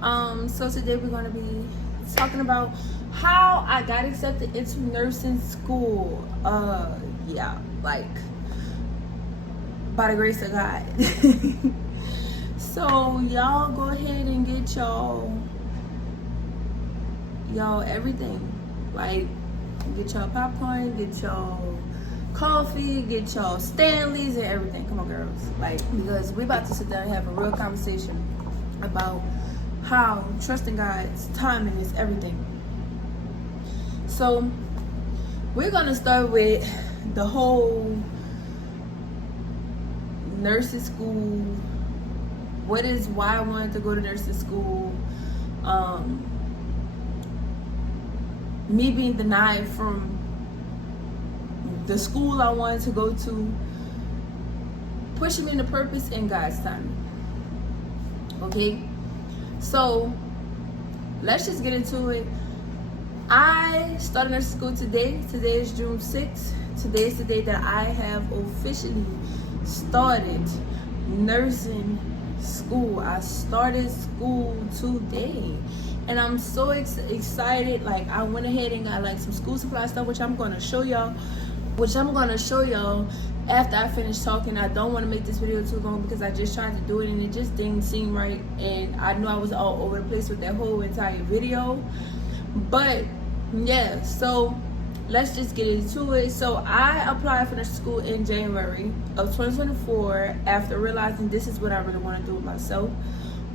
So today we're gonna be talking about how I got accepted into nursing school. Yeah, like by the grace of God. So y'all go ahead and get y'all everything. Like get y'all popcorn, get y'all coffee, get y'all Stanleys and everything. Come on, girls. Like, because we're about to sit down and have a real conversation about how trusting God's timing is everything. So we're gonna start with the whole nursing school. Why I wanted to go to nursing school. Me being denied from the school I wanted to go to, pushing me into purpose in God's time. Okay, so let's just get into it. I started nursing school today. Today is June 6th. Today is the day that I have officially started nursing school. I started school today. And I'm so excited. Like, I went ahead and got like some school supply stuff, which I'm gonna show y'all. After I finish talking. I don't want to make this video too long because I just tried to do it and it just didn't seem right. And I knew I was all over the place with that whole entire video. But yeah, so let's just get into it. So I applied for nursing school in January of 2024 after realizing this is what I really want to do with myself.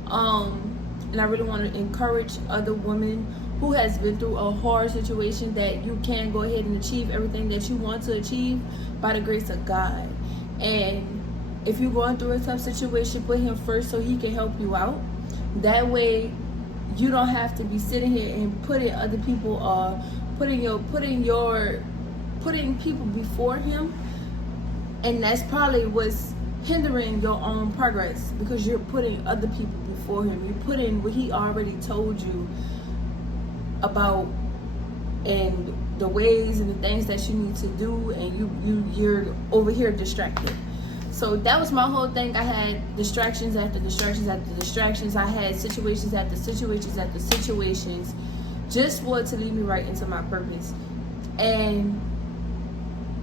And I really want to encourage other women who has been through a hard situation that you can go ahead and achieve everything that you want to achieve by the grace of God. And if you're going through a tough situation, put Him first so He can help you out. That way you don't have to be sitting here and putting other people putting people before Him. And that's probably what's hindering your own progress, because you're putting other people before Him. You're putting what He already told you about and the ways and the things that you need to do, and you're over here distracted. So that was my whole thing. I had distractions after distractions after distractions. I had situations after situations after situations, just for it to lead me right into my purpose. And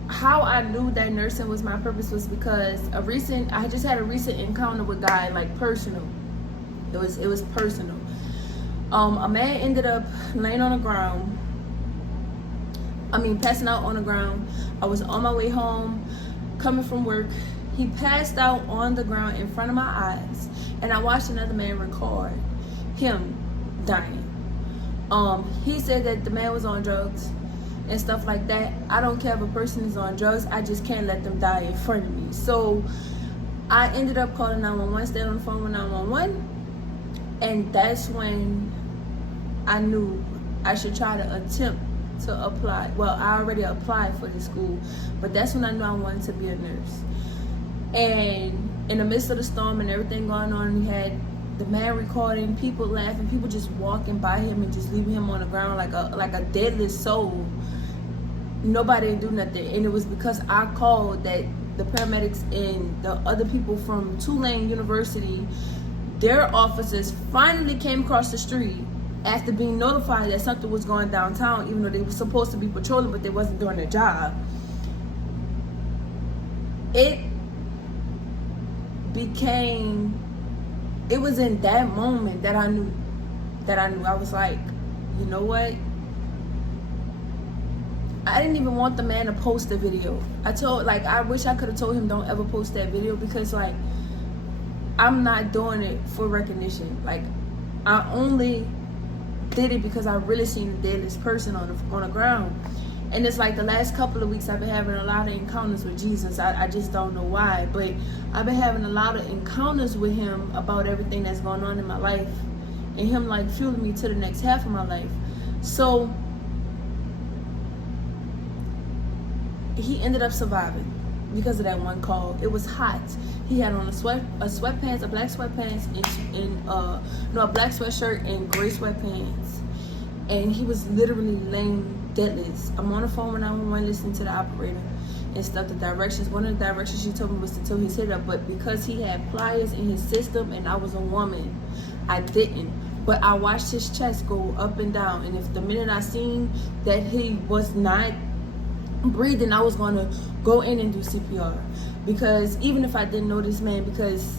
how I knew that nursing was my purpose was because I just had a recent encounter with God, like personal. It was personal. A man ended up laying on the ground. Passing out on the ground. I was on my way home, coming from work. He passed out on the ground in front of my eyes, and I watched another man record him dying. He said that the man was on drugs and stuff like that. I don't care if a person is on drugs. I just can't let them die in front of me. So I ended up calling 911, stayed on the phone with 911, and that's when I knew I should try to attempt to apply. Well, I already applied for the school, but that's when I knew I wanted to be a nurse. And in the midst of the storm and everything going on, we had the man recording, people laughing, people just walking by him and just leaving him on the ground like a deadless soul. Nobody didn't do nothing, and it was because I called that the paramedics and the other people from Tulane University, their officers finally came across the street after being notified that something was going downtown, even though they were supposed to be patrolling, but they wasn't doing their job. It was in that moment that I knew. I was like, you know what? I didn't even want the man to post the video. I wish I could have told him don't ever post that video, because like, I'm not doing it for recognition. Like, I only did it because I really seen the deadest person on the ground. And it's like the last couple of weeks I've been having a lot of encounters with Jesus. I just don't know why, but I've been having a lot of encounters with Him about everything that's going on in my life, and Him like fueling me to the next half of my life. So he ended up surviving because of that one call. It was hot. He had on a black sweatpants, a black sweatshirt and gray sweatpants, and he was literally laying deadlifts. I'm on the phone when I'm listening to the operator and stuff. The directions. One of the directions she told me was to tilt his head up, but because he had pliers in his system and I was a woman, I didn't. But I watched his chest go up and down, and if the minute I seen that he was not breathing, I was going to go in and do CPR, because even if I didn't know this man, because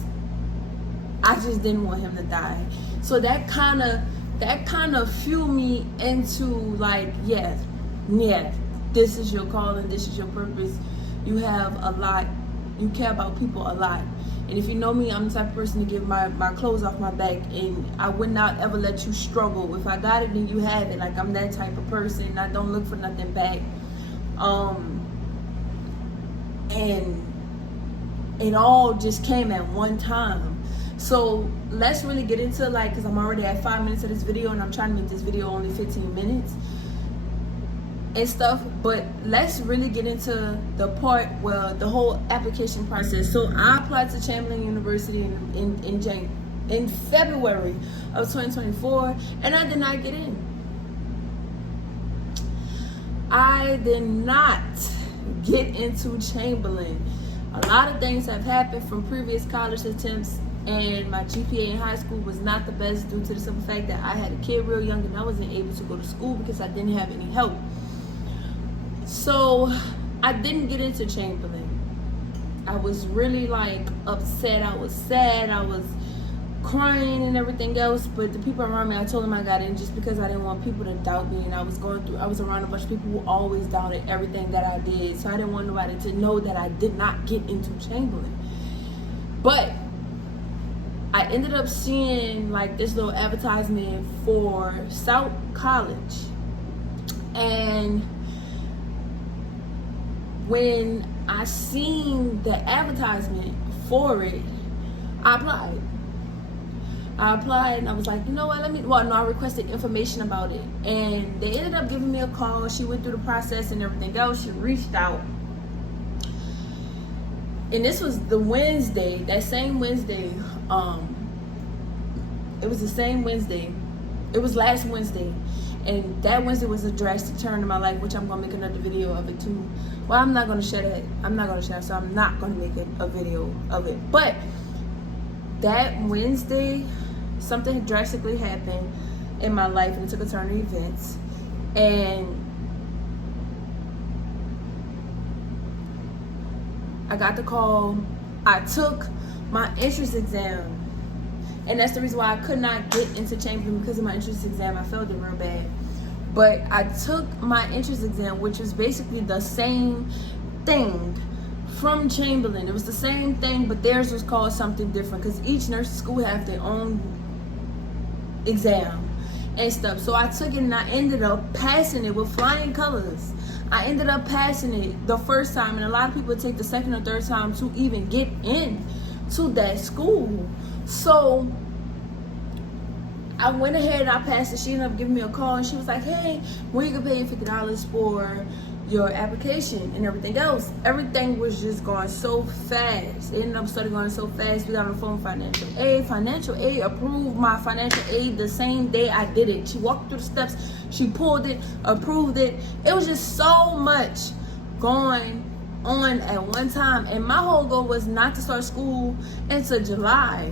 I just didn't want him to die. So that kind of fueled me into like, yeah, this is your calling, this is your purpose. You have a lot, you care about people a lot. And if you know me, I'm the type of person to give my clothes off my back, and I would not ever let you struggle. If I got it, then you have it. Like, I'm that type of person. I don't look for nothing back. And it all just came at one time. So let's really get into, like, because I'm already at 5 minutes of this video, and I'm trying to make this video only 15 minutes and stuff. But let's really get into the part where the whole application process. So I applied to Chamberlain University in February of 2024, and I did not get in. I did not get into Chamberlain. A lot of things have happened from previous college attempts, and my GPA in high school was not the best due to the simple fact that I had a kid real young and I wasn't able to go to school because I didn't have any help. So I didn't get into Chamberlain. I was really like upset. I was sad. I was crying and everything else. But the people around me, I told them I got in just because I didn't want people to doubt me. And I was around a bunch of people who always doubted everything that I did. So I didn't want nobody to know that I did not get into Chamberlain. But I ended up seeing like this little advertisement for South College. And when I seen the advertisement for it, I applied and I was like, you know what, I requested information about it. And they ended up giving me a call. She went through the process and everything else. She reached out. And this was the Wednesday, that same Wednesday. It was the same Wednesday. It was last Wednesday. And that Wednesday was a drastic turn in my life, which I'm going to make another video of it too. Well, I'm not going to share that. So I'm not going to make a video of it. But that Wednesday, something drastically happened in my life, and it took a turn of events. And I got the call. I took my entrance exam. And that's the reason why I could not get into Chamberlain, because of my entrance exam. I failed it real bad. But I took my entrance exam, which was basically the same thing from Chamberlain. It was the same thing, but theirs was called something different, because each nursing school have their own exam and stuff. So I took it and I ended up passing it with flying colors. I ended up passing it the first time, and a lot of people take the second or third time to even get in to that school. So I went ahead and I passed it. She ended up giving me a call, and she was like, hey, when you can pay $50 for your application and everything else. Everything was just going so fast. It ended up started going so fast. We got on the phone with financial aid. Financial aid approved my financial aid the same day I did it. She walked through the steps, she pulled it, approved it. It was just so much going on at one time. And my whole goal was not to start school until July.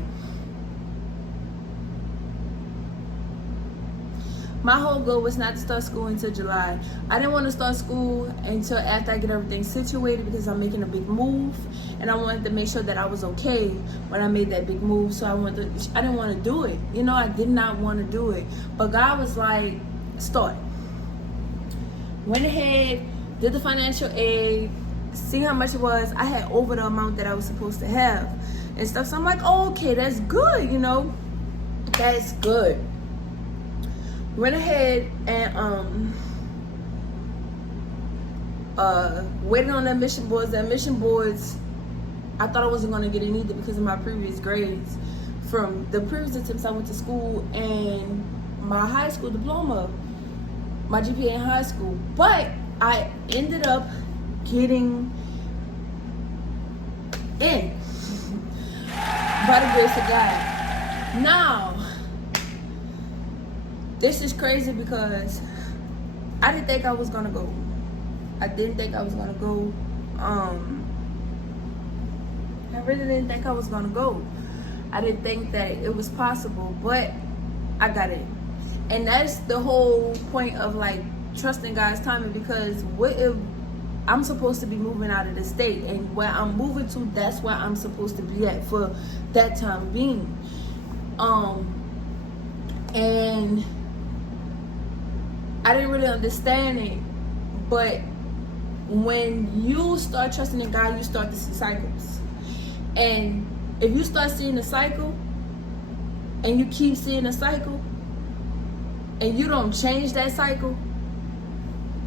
My whole goal was not to start school until July. I didn't want to start school until after I get everything situated, because I'm making a big move, and I wanted to make sure that I was okay when I made that big move. So I didn't want to do it. You know, I did not want to do it. But God was like, start. Went ahead, did the financial aid, see how much it was. I had over the amount that I was supposed to have and stuff. So I'm like, oh, okay, that's good, you know. That's good. Went ahead and waited on the admission boards. The admission boards, I thought I wasn't going to get in either because of my previous grades from the previous attempts I went to school and my high school diploma, my GPA in high school. But I ended up getting in by the grace of God. Now, this is crazy because I didn't think I was gonna go. I didn't think I was gonna go. I really didn't think I was gonna go. I didn't think that it was possible, but I got it. And that's the whole point of like trusting God's timing, because what if I'm supposed to be moving out of the state, and where I'm moving to, that's where I'm supposed to be at for that time being. And I didn't really understand it, but when you start trusting in God, you start to see cycles. And if you start seeing a cycle, and you keep seeing a cycle, and you don't change that cycle,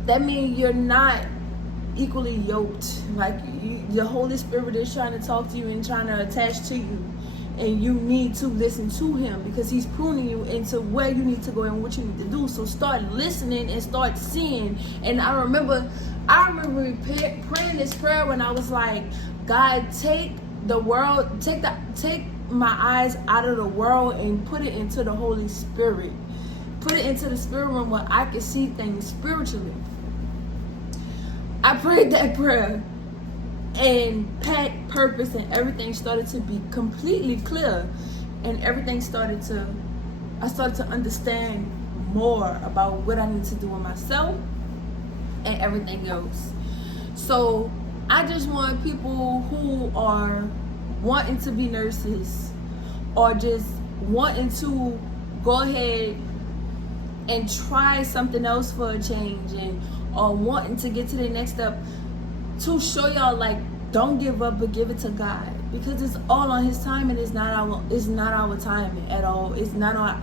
that means you're not equally yoked. Like the Holy Spirit is trying to talk to you and trying to attach to you, and you need to listen to him, because he's pruning you into where you need to go and what you need to do. So start listening and start seeing. And I remember praying this prayer when I was like, God, take my eyes out of the world and put it into the Holy Spirit. Put it into the spirit realm where I can see things spiritually. I prayed that prayer, and path, purpose, and everything started to be completely clear, and I started to understand more about what I need to do with myself and everything else. So I just want people who are wanting to be nurses, or just wanting to go ahead and try something else for a change, or wanting to get to the next step, to show y'all, like, don't give up, but give it to God, because it's all on his timing. It's not our timing at all. It's not our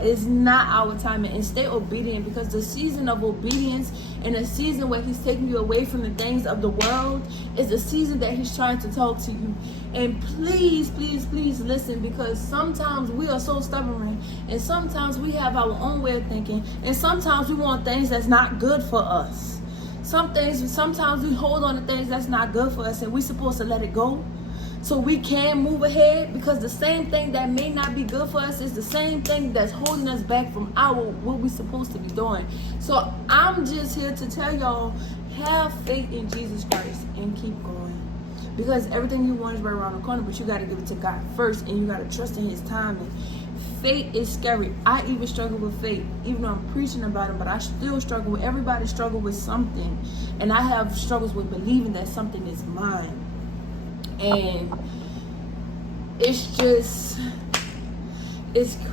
timing. And stay obedient, because the season of obedience, and a season where he's taking you away from the things of the world, is a season that he's trying to talk to you. And please, please, please listen, because sometimes we are so stubborn, and sometimes we have our own way of thinking, and sometimes we want things that's not good for us. Sometimes we hold on to things that's not good for us, and we're supposed to let it go so we can move ahead, because the same thing that may not be good for us is the same thing that's holding us back from what we're supposed to be doing. So I'm just here to tell y'all, have faith in Jesus Christ and keep going, because everything you want is right around the corner, but you got to give it to God first, and you got to trust in his timing. Faith is scary. I even struggle with faith, even though I'm preaching about it, but I still struggle with, everybody struggle with something, and I have struggles with believing that something is mine. And it's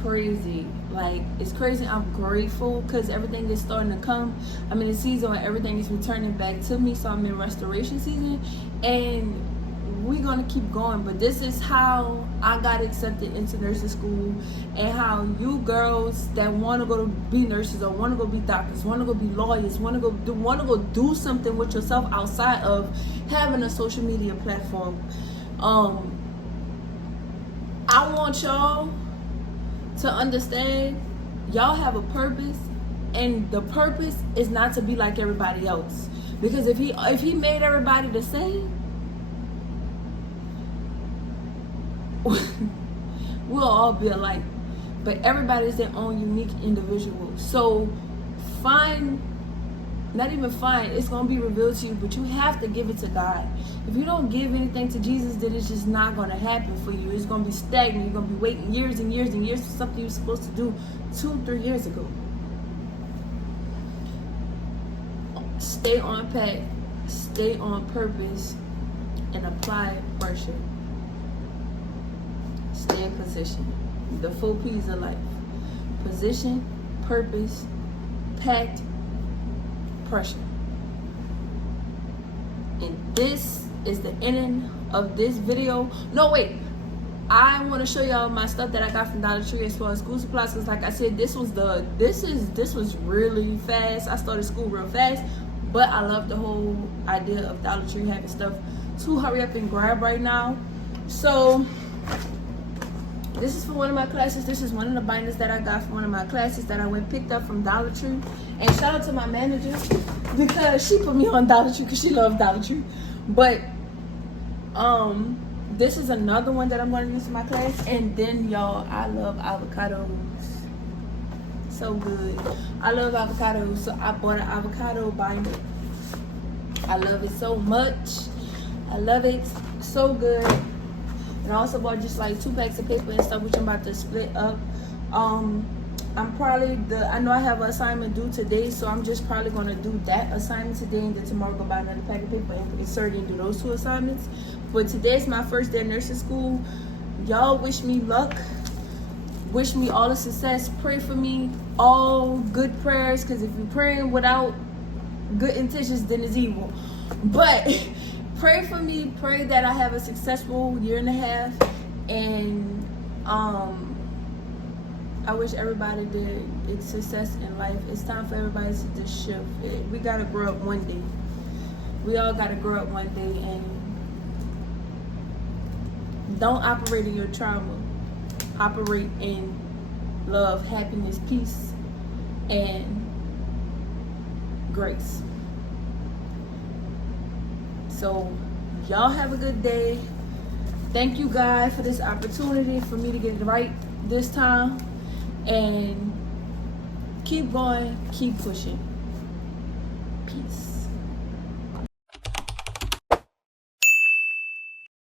crazy. Like, it's crazy. I'm grateful, because everything is starting to come. I'm in a season where everything is returning back to me, so I'm in restoration season, and we're gonna keep going. But this is how I got accepted into nursing school, and how you girls that want to go to be nurses, or want to go be doctors, want to go be lawyers, want to go do something with yourself outside of having a social media platform. I want y'all to understand, y'all have a purpose, and the purpose is not to be like everybody else. Because if he made everybody the same, we'll all be alike. But everybody's their own unique individual. So it's gonna be revealed to you, but you have to give it to God. If you don't give anything to Jesus, then it's just not gonna happen for you. It's gonna be stagnant. You're gonna be waiting years and years and years for something you were supposed to do 2-3 years ago. Stay on path, stay on purpose, and apply pressure. Stay in position. The 4 P's of life: position, purpose, pact, pressure. And this is the ending of this video. No, wait. I want to show y'all my stuff that I got from Dollar Tree as far as school supplies. Because like I said, this was really fast. I started school real fast. But I love the whole idea of Dollar Tree having stuff to hurry up and grab right now. So this is for one of my classes. This is one of the binders that I got from one of my classes that I picked up from Dollar Tree. And shout out to my manager, because she put me on Dollar Tree because she loves Dollar Tree. But this is another one that I'm going to use in my class. And then y'all, I love avocados. So good. I love avocados, so I bought an avocado binder. I love it so much. I love it. So good. And I also bought just like 2 packs of paper and stuff, which I'm about to split up. I know I have an assignment due today, so I'm just probably going to do that assignment today, and then tomorrow go buy another pack of paper and insert and do those 2 assignments. But today's my first day of nursing school. Y'all wish me luck. Wish me all the success. Pray for me. All good prayers, because if you're praying without good intentions, then it's evil. But pray for me. Pray that I have a successful 1.5 years, and I wish everybody did its success in life. It's time for everybody to just shift. We gotta grow up one day. We all gotta grow up one day, and don't operate in your trauma. Operate in love, happiness, peace, and grace. So y'all have a good day. Thank you, God, for this opportunity for me to get it right this time. And keep going, keep pushing. Peace.